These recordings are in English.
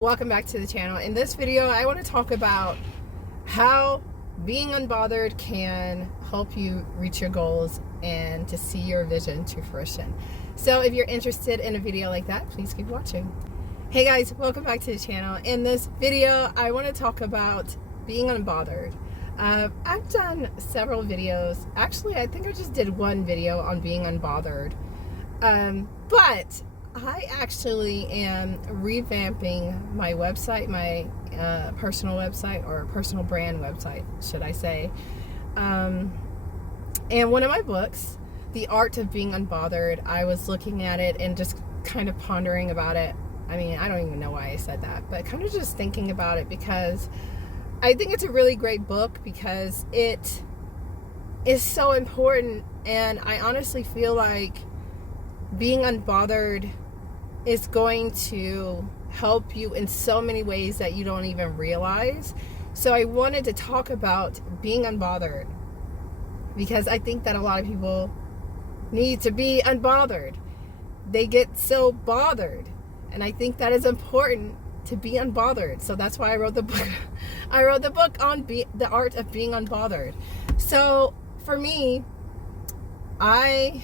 Welcome back to the channel. In this video, I want to talk about how being unbothered can help you reach your goals and to see your vision to fruition. So if you're interested in a video like that, please keep watching. Hey guys, welcome back to the channel. In this video, I want to talk about being unbothered. I've done several videos. Actually, I think I just did one video on being unbothered. But I actually am revamping my website, my personal website, or personal brand website, should I say. And one of my books, The Art of Being Unbothered, I was looking at it and just kind of pondering about it. I mean, I don't even know why I said that, but kind of just thinking about it because I think it's a really great book because it is so important. And I honestly feel like being unbothered is going to help you in so many ways that you don't even realize. So I wanted to talk about being unbothered because I think that a lot of people need to be unbothered. They get so bothered, and I think that is important to be unbothered. So that's why I wrote the book. I wrote the book on the art of being unbothered. So for me, I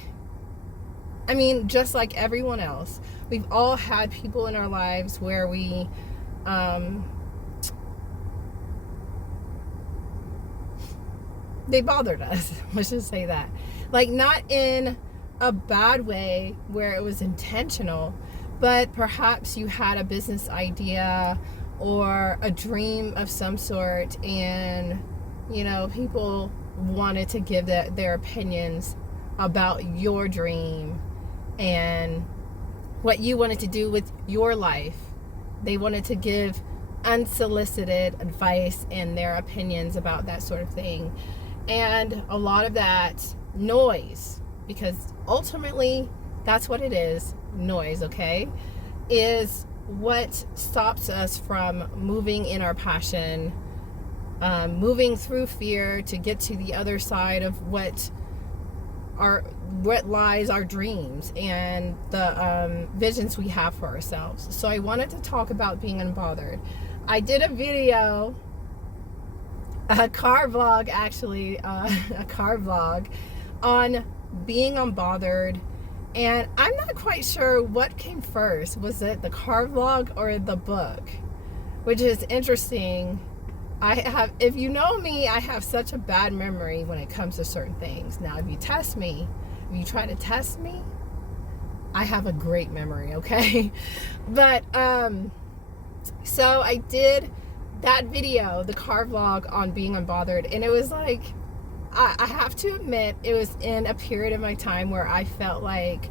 mean, just like everyone else, we've all had people in our lives where we they bothered us. Let's just say that. Like, not in a bad way where it was intentional, but perhaps you had a business idea or a dream of some sort, and people wanted to give their opinions about your dream and what you wanted to do with your life. They wanted to give unsolicited advice and their opinions about that sort of thing. And a lot of that noise, because ultimately that's what it is, noise, okay, is what stops us from moving in our passion, moving through fear to get to the other side of what lies our dreams and the visions we have for ourselves. So I wanted to talk about being unbothered. I did a video, a car vlog actually, a car vlog on being unbothered, and I'm not quite sure what came first. Was it the car vlog or the book? Which is interesting. If you know me, I have such a bad memory when it comes to certain things. Now, if you try to test me, I have a great memory, okay? But, so I did that video, the car vlog on being unbothered, and it was like, I have to admit, it was in a period of my time where I felt like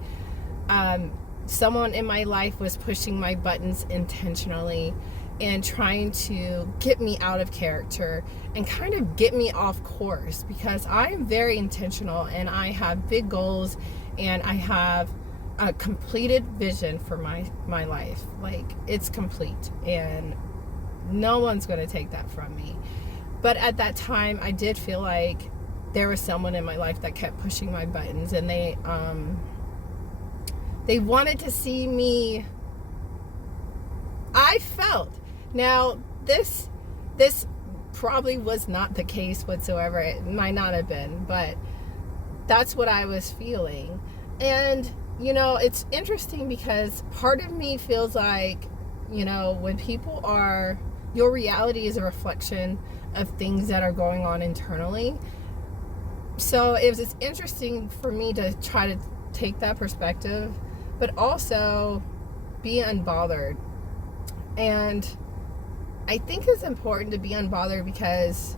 someone in my life was pushing my buttons intentionally and trying to get me out of character and kind of get me off course, because I am very intentional and I have big goals and I have a completed vision for my life. Like, it's complete and no one's going to take that from me. But at that time, I did feel like there was someone in my life that kept pushing my buttons, and they wanted to see me. I felt, now this probably was not the case whatsoever. It might not have been, but that's what I was feeling. And it's interesting because part of me feels like, when people are, your reality is a reflection of things that are going on internally. So it was interesting for me to try to take that perspective, but also be unbothered. And I think it's important to be unbothered because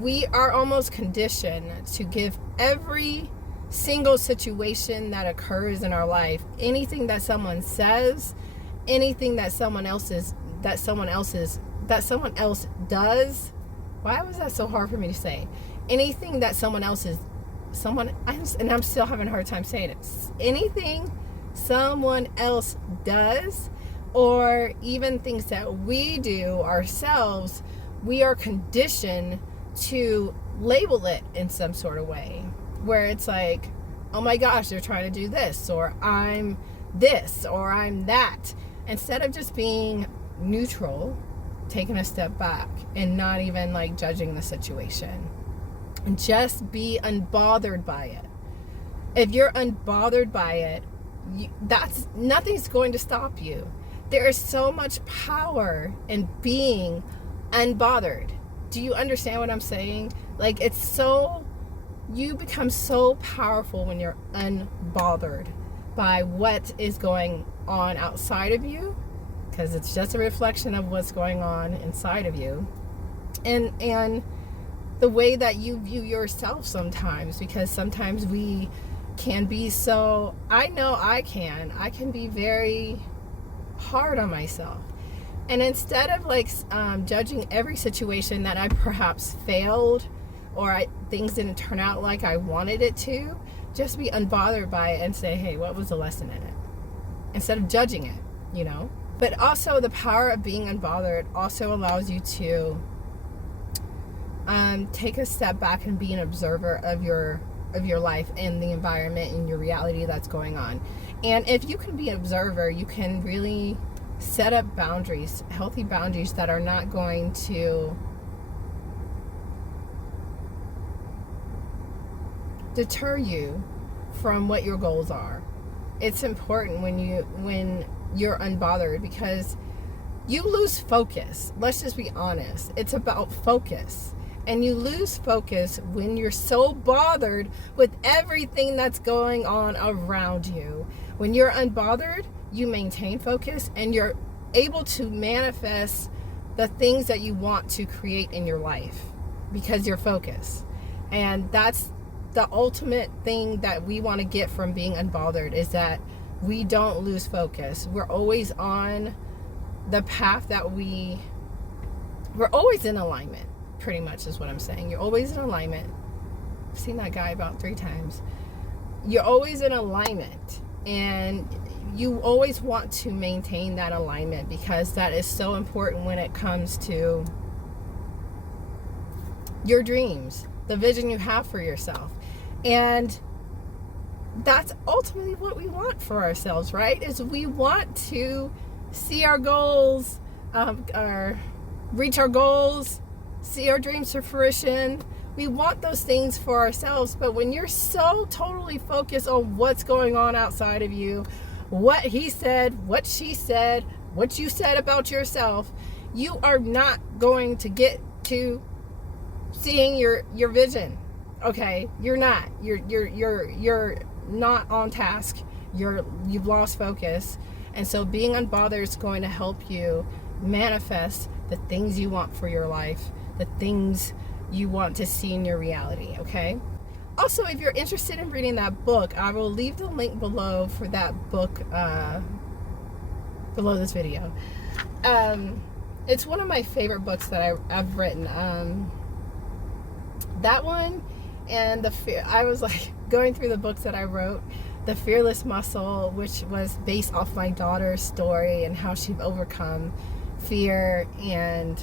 we are almost conditioned to give every single situation that occurs in our life, anything that someone says, anything that someone else does. Why was that so hard for me to say? Anything that I'm still having a hard time saying it. Anything someone else does, or even things that we do ourselves, we are conditioned to label it in some sort of way, where it's like, oh my gosh, they're trying to do this, or I'm this, or I'm that. instead of just being neutral, taking a step back and not even like judging the situation, and just be unbothered by it. If you're unbothered by it, that's nothing's going to stop you. There is so much power in being unbothered. Do you understand what I'm saying? Like, you become so powerful when you're unbothered by what is going on outside of you, because it's just a reflection of what's going on inside of you, and the way that you view yourself sometimes, because sometimes we can be so, I know I can be very hard on myself. And instead of like judging every situation that I perhaps failed, or things didn't turn out like I wanted it to, just be unbothered by it and say, hey, what was the lesson in it? Instead of judging it, you know? But also the power of being unbothered also allows you to take a step back and be an observer of your life and the environment and your reality that's going on. And if you can be an observer, you can really set up boundaries, healthy boundaries that are not going to deter you from what your goals are. It's important when you're unbothered, because you lose focus. Let's just be honest. It's about focus. And you lose focus when you're so bothered with everything that's going on around you. When you're unbothered, you maintain focus and you're able to manifest the things that you want to create in your life because you're focused. And that's the ultimate thing that we want to get from being unbothered, is that we don't lose focus. We're always on the path that we're always in alignment, pretty much is what I'm saying. You're always in alignment. I've seen that guy about 3 times. You're always in alignment, and you always want to maintain that alignment, because that is so important when it comes to your dreams, the vision you have for yourself. And that's ultimately what we want for ourselves, right? Is we want to see our goals, or reach our goals, see our dreams to fruition. We want those things for ourselves. But when you're so totally focused on what's going on outside of you, what he said, what she said, what you said about yourself, you are not going to get to seeing your vision. Okay, you're not. You're not on task. You've lost focus. And so being unbothered is going to help you manifest the things you want for your life, the things you want to see in your reality, okay? Also, if you're interested in reading that book, I will leave the link below for that book below this video. It's one of my favorite books that I've written. That one, and I was like going through the books that I wrote. The Fearless Muscle, which was based off my daughter's story and how she'd overcome fear and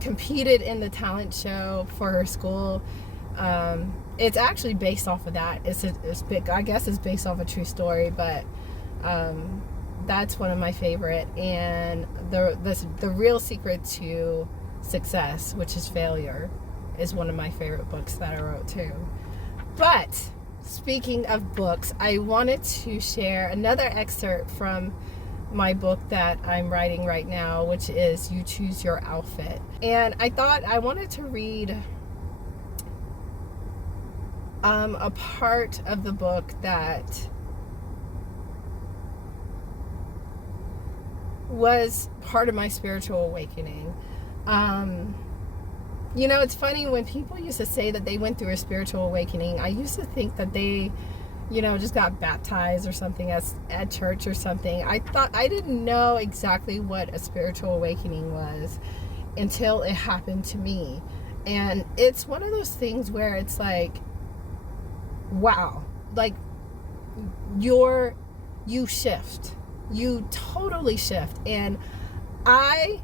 competed in the talent show for her school. It's actually based off of that. I guess it's based off a true story, but that's one of my favorite. And the real secret to success, which is failure, is one of my favorite books that I wrote too. But speaking of books, I wanted to share another excerpt from my book that I'm writing right now, which is You Choose Your Outfit. And I thought I wanted to read a part of the book that was part of my spiritual awakening. You know, it's funny when people used to say that they went through a spiritual awakening. I used to think that they, you know, just got baptized or something at church or something. I didn't know exactly what a spiritual awakening was until it happened to me. And it's one of those things where it's like, wow, like you shift. You totally shift. And I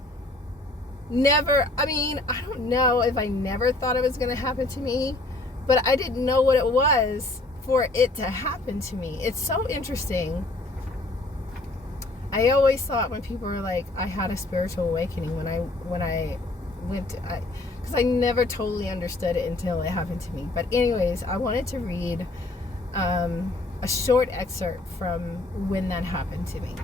don't know if I never thought it was going to happen to me, but I didn't know what it was for it to happen to me. It's so interesting. I always thought when people were like, I had a spiritual awakening when I went to, because I never totally understood it until it happened to me. But anyways, I wanted to read a short excerpt from when that happened to me.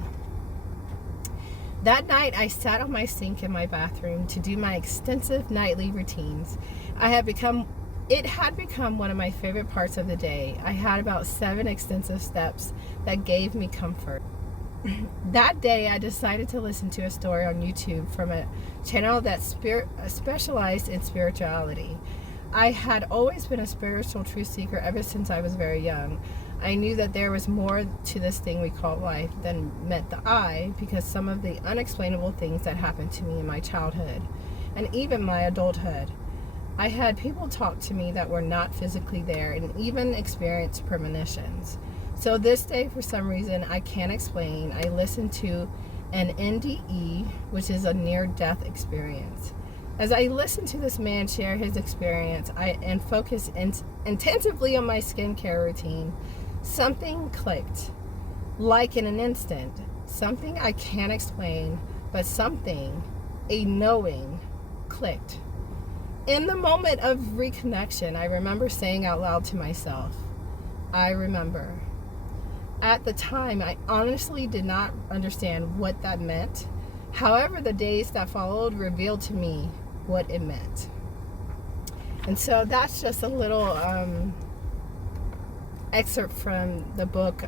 That night, I sat on my sink in my bathroom to do my extensive nightly routines. It had become one of my favorite parts of the day. I had about 7 extensive steps that gave me comfort. That day, I decided to listen to a story on YouTube from a channel that specialized in spirituality. I had always been a spiritual truth seeker ever since I was very young. I knew that there was more to this thing we call life than met the eye, because some of the unexplainable things that happened to me in my childhood and even my adulthood. I had people talk to me that were not physically there and even experienced premonitions. So this day, for some reason I can't explain, I listened to an NDE, which is a near-death experience. As I listened to this man share his experience and focus intensively on my skincare routine, something clicked. Like in an instant. Something I can't explain, but something, a knowing, clicked. In the moment of reconnection, I remember saying out loud to myself, I remember. At the time, I honestly did not understand what that meant. However, the days that followed revealed to me what it meant. And so that's just a little excerpt from the book,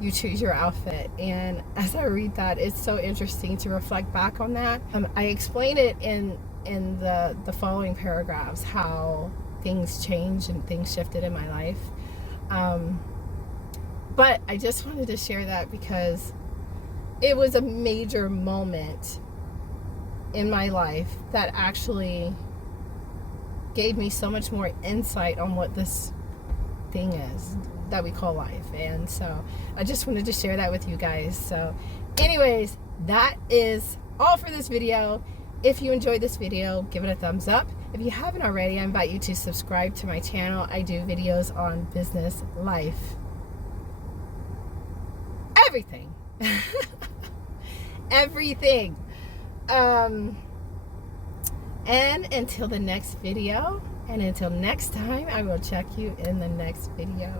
You Choose Your Outfit. And as I read that, it's so interesting to reflect back on that. I explain it in the following paragraphs, how things changed and things shifted in my life. But I just wanted to share that because it was a major moment in my life that actually gave me so much more insight on what this thing is that we call life. And so I just wanted to share that with you guys. So anyways, that is all for this video. If you enjoyed this video, give it a thumbs up. If you haven't already, I invite you to subscribe to my channel. I do videos on business, life, everything. Everything. And until the next video, and until next time, I will check you in the next video.